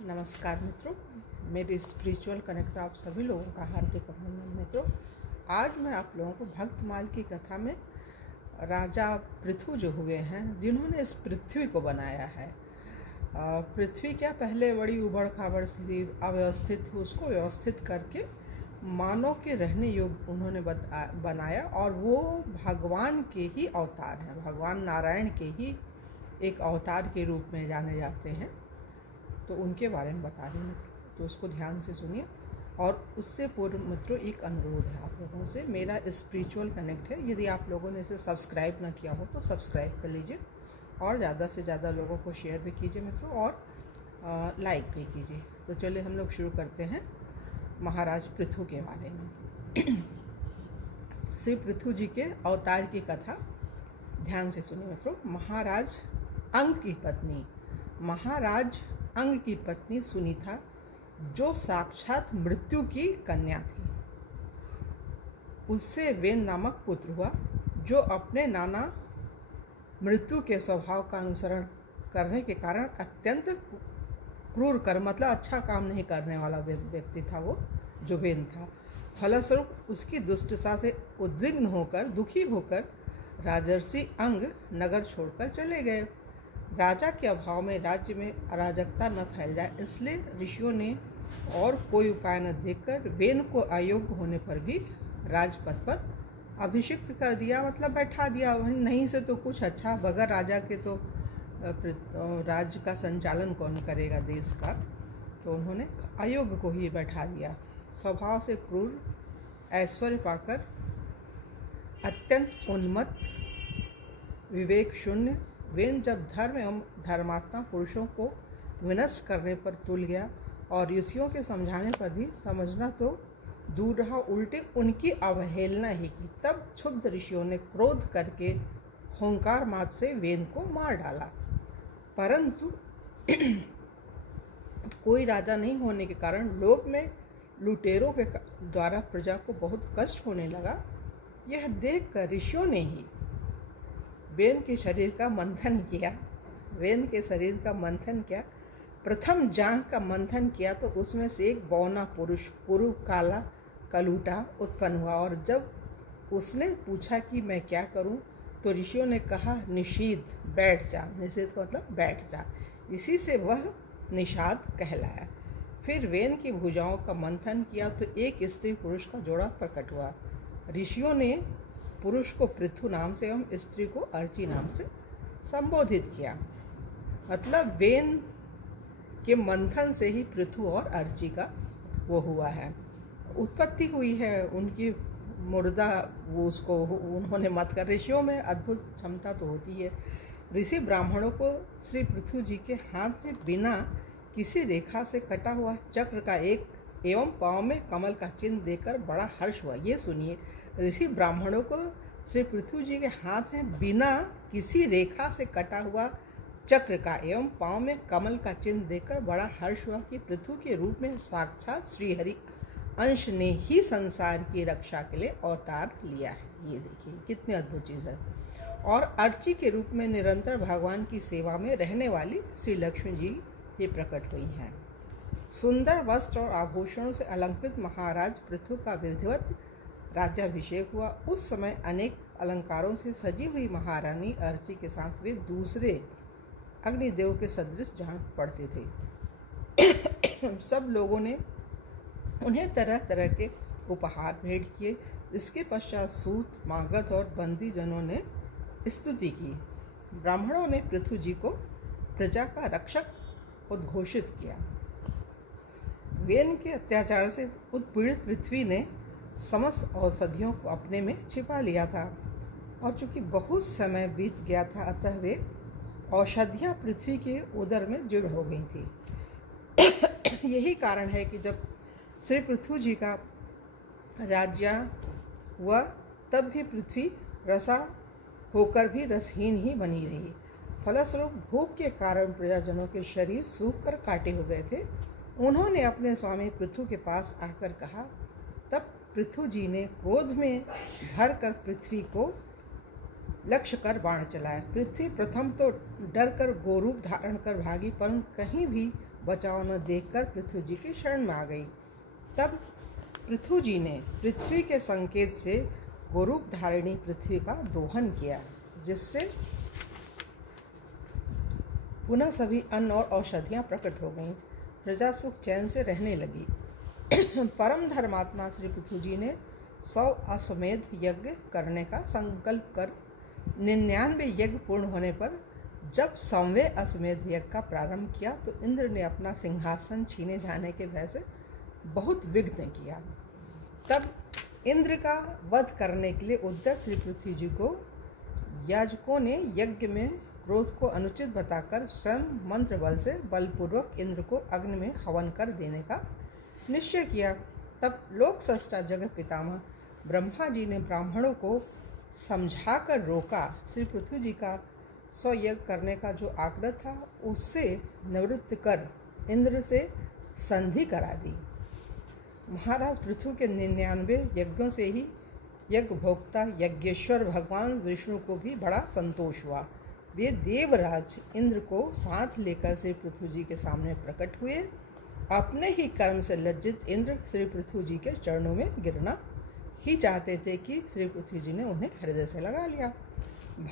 नमस्कार मित्रों, मेरे स्पिरिचुअल कनेक्ट आप सभी लोगों का हार्दिक अभिनंदन। मित्रों, आज मैं आप लोगों को भक्तमाल की कथा में राजा पृथु जो हुए हैं, जिन्होंने इस पृथ्वी को बनाया है। पृथ्वी क्या पहले बड़ी उबड़ खाबड़ सी अव्यवस्थित थी, उसको व्यवस्थित करके मानव के रहने योग्य उन्होंने बनाया। और वो भगवान के ही अवतार हैं, भगवान नारायण के ही एक अवतार के रूप में जाने जाते हैं। तो उनके बारे में बता रही हूँ, तो उसको ध्यान से सुनिए। और उससे पूर्व मित्रों एक अनुरोध है आप लोगों से, मेरा स्पिरिचुअल कनेक्ट है, यदि आप लोगों ने इसे सब्सक्राइब ना किया हो तो सब्सक्राइब कर लीजिए और ज़्यादा से ज़्यादा लोगों को शेयर भी कीजिए मित्रों, और लाइक भी कीजिए। तो चलिए हम लोग शुरू करते हैं महाराज पृथु के बारे में। श्री पृथु जी के अवतार की कथा ध्यान से सुनिए मित्रों। महाराज अंग की पत्नी सुनीता, जो साक्षात मृत्यु की कन्या थी, उससे वेन नामक पुत्र हुआ, जो अपने नाना मृत्यु के स्वभाव का अनुसरण करने के कारण अत्यंत क्रूर मतलब अच्छा काम नहीं करने वाला व्यक्ति था वो, जो वेन था। फलस्वरूप उसकी दुष्टता से उद्विग्न होकर, दुखी होकर राजर्षि अंग नगर छोड़कर चले गए। राजा के अभाव में राज्य में अराजकता न फैल जाए, इसलिए ऋषियों ने और कोई उपाय न देखकर वेन को अयोग्य होने पर भी राजपद पर अभिषिक्त कर दिया, मतलब बैठा दिया। नहीं से तो कुछ अच्छा, बगैर राजा के तो राज्य का संचालन कौन करेगा देश का। तो उन्होंने अयोग्य को ही बैठा दिया। स्वभाव से क्रूर, ऐश्वर्य पाकर अत्यंत उन्मत्त, विवेक शून्य वेन जब धर्म एवं धर्मात्मा पुरुषों को विनष्ट करने पर तुल गया और ऋषियों के समझाने पर भी समझना तो दूर रहा, उल्टे उनकी अवहेलना ही की। तब क्षुब्ध ऋषियों ने क्रोध करके होंकार मात से वेन को मार डाला। परंतु कोई राजा नहीं होने के कारण लोक में लुटेरों के द्वारा प्रजा को बहुत कष्ट होने लगा। यह देखकर ऋषियों ने ही वेन के शरीर का मंथन किया। प्रथम जांघ का मंथन किया तो उसमें से एक बौना पुरुष कुरु काला कलूटा उत्पन्न हुआ। और जब उसने पूछा कि मैं क्या करूं, तो ऋषियों ने कहा, निषीद, बैठ जा। निषेध का मतलब बैठ जा। इसी से वह निषाद कहलाया। फिर वेन की भुजाओं का मंथन किया तो एक स्त्री पुरुष का जोड़ा प्रकट हुआ। ऋषियों ने पुरुष को पृथु नाम से एवं स्त्री को अर्ची नाम से संबोधित किया। मतलब वेन के मंथन से ही पृथु और अर्ची का वो हुआ है, उत्पत्ति हुई है उनकी मुर्दा, वो उसको उन्होंने मत कर। ऋषियों में अद्भुत क्षमता तो होती है। ऋषि ब्राह्मणों को श्री पृथु जी के हाथ में बिना किसी रेखा से कटा हुआ चक्र का एक एवं पाँव में कमल का चिन्ह देकर बड़ा हर्ष हुआ। ये सुनिए, ऋषि ब्राह्मणों को श्री पृथु जी के हाथ में बिना किसी रेखा से कटा हुआ चक्र का एवं पाँव में कमल का चिन्ह देकर बड़ा हर्ष हुआ कि पृथु के रूप में साक्षात श्रीहरि अंश ने ही संसार की रक्षा के लिए अवतार लिया है। ये देखिए कितनी अद्भुत चीज़ है। और अर्ची के रूप में निरंतर भगवान की सेवा में रहने वाली श्री लक्ष्मी जी ये प्रकट हुई हैं। सुंदर वस्त्र और आभूषणों से अलंकृत महाराज पृथु का विधिवत राज्याभिषेक हुआ। उस समय अनेक अलंकारों से सजी हुई महारानी अर्ची के साथ वे दूसरे अग्निदेव के सदृश जान पड़ते थे। सब लोगों ने उन्हें तरह तरह के उपहार भेंट किए। इसके पश्चात सूत, मागध और बंदी जनों ने स्तुति की। ब्राह्मणों ने पृथु जी को प्रजा का रक्षक उद्घोषित किया। वेन के अत्याचार से उत्पीड़ित पृथ्वी ने समस्त औषधियों को अपने में छिपा लिया था, और चूंकि बहुत समय बीत गया था, अतः वे औषधियाँ पृथ्वी के उदर में जड़ हो गई थी। यही कारण है कि जब श्री पृथु जी का राज्य हुआ, तब भी पृथ्वी रसा होकर भी रसहीन ही बनी रही। फलस्वरूप भूख के कारण प्रजाजनों के शरीर सूख कर काटे हो गए थे। उन्होंने अपने स्वामी पृथु के पास आकर कहा। तब पृथु जी ने क्रोध में भर कर पृथ्वी को लक्ष्य कर बाण चलाया। पृथ्वी प्रथम तो डर कर गोरूप धारण कर भागी, परंतु कहीं भी बचाव न देखकर पृथ्वी जी की शरण में आ गई। तब पृथु जी ने पृथ्वी के संकेत से गोरूप धारिणी पृथ्वी का दोहन किया, जिससे पुनः सभी अन्न और औषधियाँ प्रकट हो गईं। प्रजा सुख चैन से रहने लगी। परम धर्मात्मा श्री पृथु जी ने 100 अश्वमेध यज्ञ करने का संकल्प कर 99 यज्ञ पूर्ण होने पर जब 100वें अश्वमेध यज्ञ का प्रारंभ किया तो इंद्र ने अपना सिंहासन छीने जाने के भय से बहुत विघ्न किया। तब इंद्र का वध करने के लिए उद्धत श्री पृथ्वी जी को याजकों ने यज्ञ में क्रोध को अनुचित बताकर स्वयं मंत्र बल से बलपूर्वक इंद्र को अग्नि में हवन कर देने का निश्चय किया। तब लोक सृष्टा जगत पितामह ब्रह्मा जी ने ब्राह्मणों को समझाकर रोका। श्री पृथ्वी जी का 100 यज्ञ करने का जो आग्रह था उससे निवृत्त कर इंद्र से संधि करा दी। महाराज पृथु के 99 यज्ञों से ही यज्ञ भोक्ता यज्ञेश्वर भगवान विष्णु को भी बड़ा संतोष हुआ। वे देवराज इंद्र को साथ लेकर श्री पृथु जी के सामने प्रकट हुए। अपने ही कर्म से लज्जित इंद्र श्री पृथु जी के चरणों में गिरना ही चाहते थे कि श्री पृथु जी ने उन्हें हृदय से लगा लिया।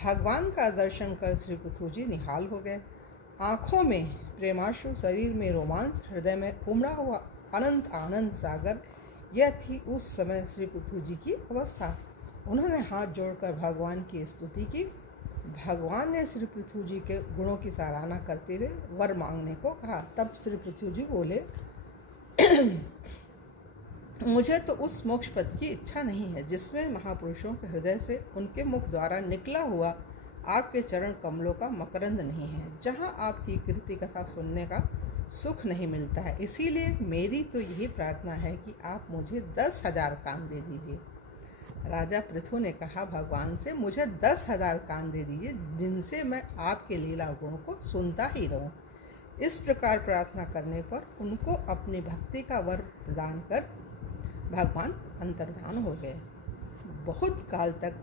भगवान का दर्शन कर श्री पृथु जी निहाल हो गए। आँखों में प्रेमाश्रु, शरीर में रोमांस, हृदय में उमड़ा हुआ अनंत आनंद सागर, यह थी उस समय श्री पृथु जी की अवस्था। उन्होंने हाथ जोड़कर भगवान की स्तुति की। भगवान ने श्री पृथु जी के गुणों की सराहना करते हुए वर मांगने को कहा। तब श्री पृथु जी बोले, मुझे तो उस मोक्ष पद की इच्छा नहीं है जिसमें महापुरुषों के हृदय से उनके मुख द्वारा निकला हुआ आपके चरण कमलों का मकरंद नहीं है, जहाँ आपकी कीर्ति कथा सुनने का सुख नहीं मिलता है। इसीलिए मेरी तो यही प्रार्थना है कि आप मुझे 10,000 कान दे दीजिए। राजा पृथु ने कहा भगवान से, मुझे 10,000 कान दे दीजिए जिनसे मैं आपके लीला गुणों को सुनता ही रहूं। इस प्रकार प्रार्थना करने पर उनको अपनी भक्ति का वर प्रदान कर भगवान अंतर्धान हो गए। बहुत काल तक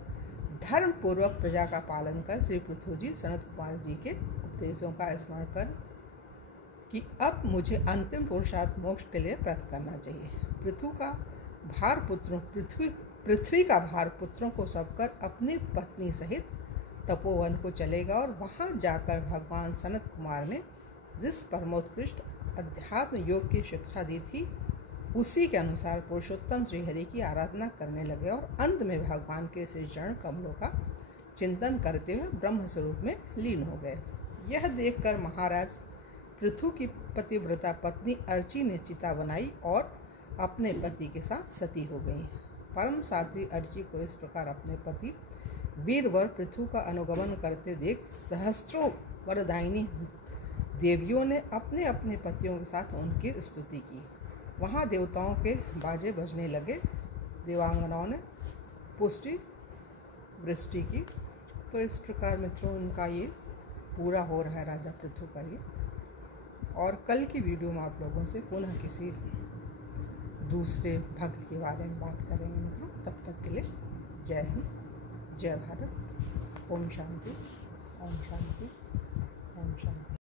धर्म पूर्वक प्रजा का पालन कर श्री पृथु जी सनत कुमार जी के उपदेशों का स्मरण कर कि अब मुझे अंतिम पुरुषार्थ मोक्ष के लिए प्राप्त करना चाहिए। पृथ्वी का भार पुत्रों को सौंपकर अपनी पत्नी सहित तपोवन को चलेगा और वहां जाकर भगवान सनत कुमार ने जिस परमोत्कृष्ट अध्यात्म योग की शिक्षा दी थी उसी के अनुसार पुरुषोत्तम श्रीहरि की आराधना करने लगे और अंत में भगवान के श्री चरण कमलों का चिंतन करते हुए ब्रह्म स्वरूप में लीन हो गए। यह देखकर महाराज पृथु की पतिव्रता पत्नी अर्ची ने चिता बनाई और अपने पति के साथ सती हो गई। परम साध्वी अर्ची को इस प्रकार अपने पति वीरवर पृथु का अनुगमन करते देख सहस्त्रों वरदायिनी देवियों ने अपने अपने पतियों के साथ उनकी स्तुति की। वहाँ देवताओं के बाजे बजने लगे। देवांगनाओं ने पुष्टि वृष्टि की। तो इस प्रकार मित्रों उनका ये पूरा हो रहा है राजा पृथु का ये। और कल की वीडियो में आप लोगों से पुनः किसी दूसरे भक्त के बारे में बात करेंगे मित्रों। तब तक के लिए जय हिंद, जय भारत। ओम शांति, ओम शांति, ओम शांति।